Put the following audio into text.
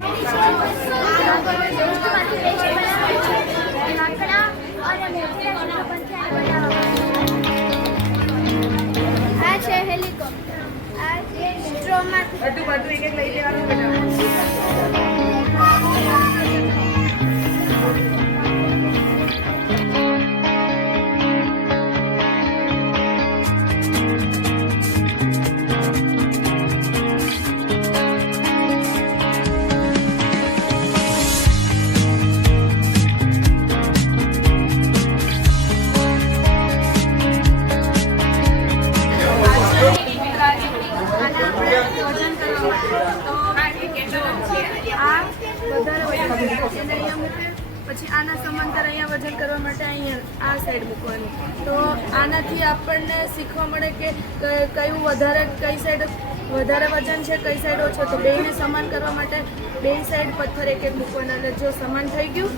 આ છે હેલિકોપ્ટર આ છે સ્ટ્રોમાંથી બધું બધું એક એક લઈ લેવાનું પછી આના સમાંતર અહીંયા વજન કરવા માટે અહીંયા આ સાઈડ મૂકવાનું. તો આનાથી આપણને શીખવા મળે કે કયું વધારે, કઈ સાઈડ વધારે વજન છે, કઈ સાઈડ ઓછો. તો બેને સમાન કરવા માટે બે સાઈડ પથ્થર એક એક મૂકવાના જો સમાન થઈ ગયું